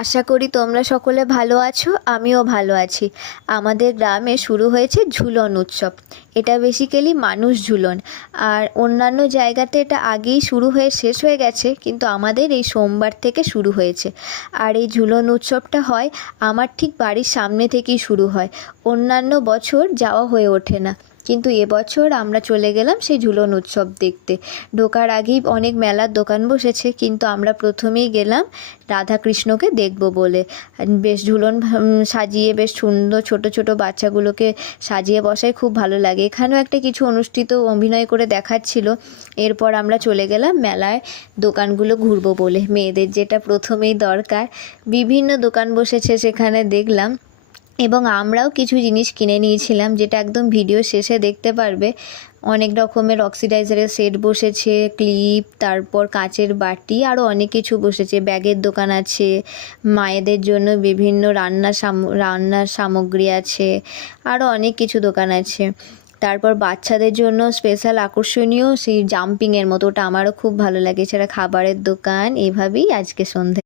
আশা করি তোমরা সকলে ভালো আছো, আমিও ভালো আছি। আমাদের গ্রামে শুরু হয়েছে ঝুলন উৎসব। এটা বেসিক্যালি মানুষ ঝুলন। আর অন্যান্য জায়গাতে এটা আগেই শুরু হয়ে শেষ হয়ে গেছে, কিন্তু আমাদের এই সোমবার থেকে শুরু হয়েছে। আর এই ঝুলন উৎসবটা হয় আমার ঠিক বাড়ির সামনে থেকেই শুরু হয়। অন্যান্য বছর যাওয়া হয়ে ওঠে না, কিন্তু এবছর আমরা চলে গেলাম সেই ঝুলন উৎসব দেখতে। ঢোকার আগেই অনেক মেলার দোকান বসেছে, কিন্তু আমরা প্রথমেই গেলাম রাধাকৃষ্ণকে দেখব বলে। বেশ ঝুলন সাজিয়ে বেশ সুন্দর ছোট ছোট বাচ্চাগুলোকে সাজিয়ে বসায়, খুব ভালো লাগে। এখানেও একটা কিছু অনুষ্ঠিত অভিনয় করে দেখাচ্ছিল। এরপর আমরা চলে গেলাম মেলায় দোকানগুলো ঘুরবো বলে, মেয়েদের যেটা প্রথমেই দরকার। বিভিন্ন দোকান বসেছে সেখানে দেখলাম, এবং আমরাও কিছু জিনিস কিনে নিয়েছিলাম, যেটা একদম ভিডিও শেষে দেখতে পারবে। অনেক রকমের অক্সিডাইজারের সেট বসেছে, ক্লিপ, তারপর কাচের বাটি, আরও অনেক কিছু বসেছে। ব্যাগের দোকান আছে, মায়েদের জন্য বিভিন্ন রান্নার সামগ্রী আছে, আরও অনেক কিছু দোকান আছে। তারপর বাচ্চাদের জন্য স্পেশাল আকর্ষণীয় সেই জাম্পিংয়ের মতো, ওটা আমারও খুব ভালো লাগে। এছাড়া খাবারের দোকান, এভাবেই আজকে সন্ধে।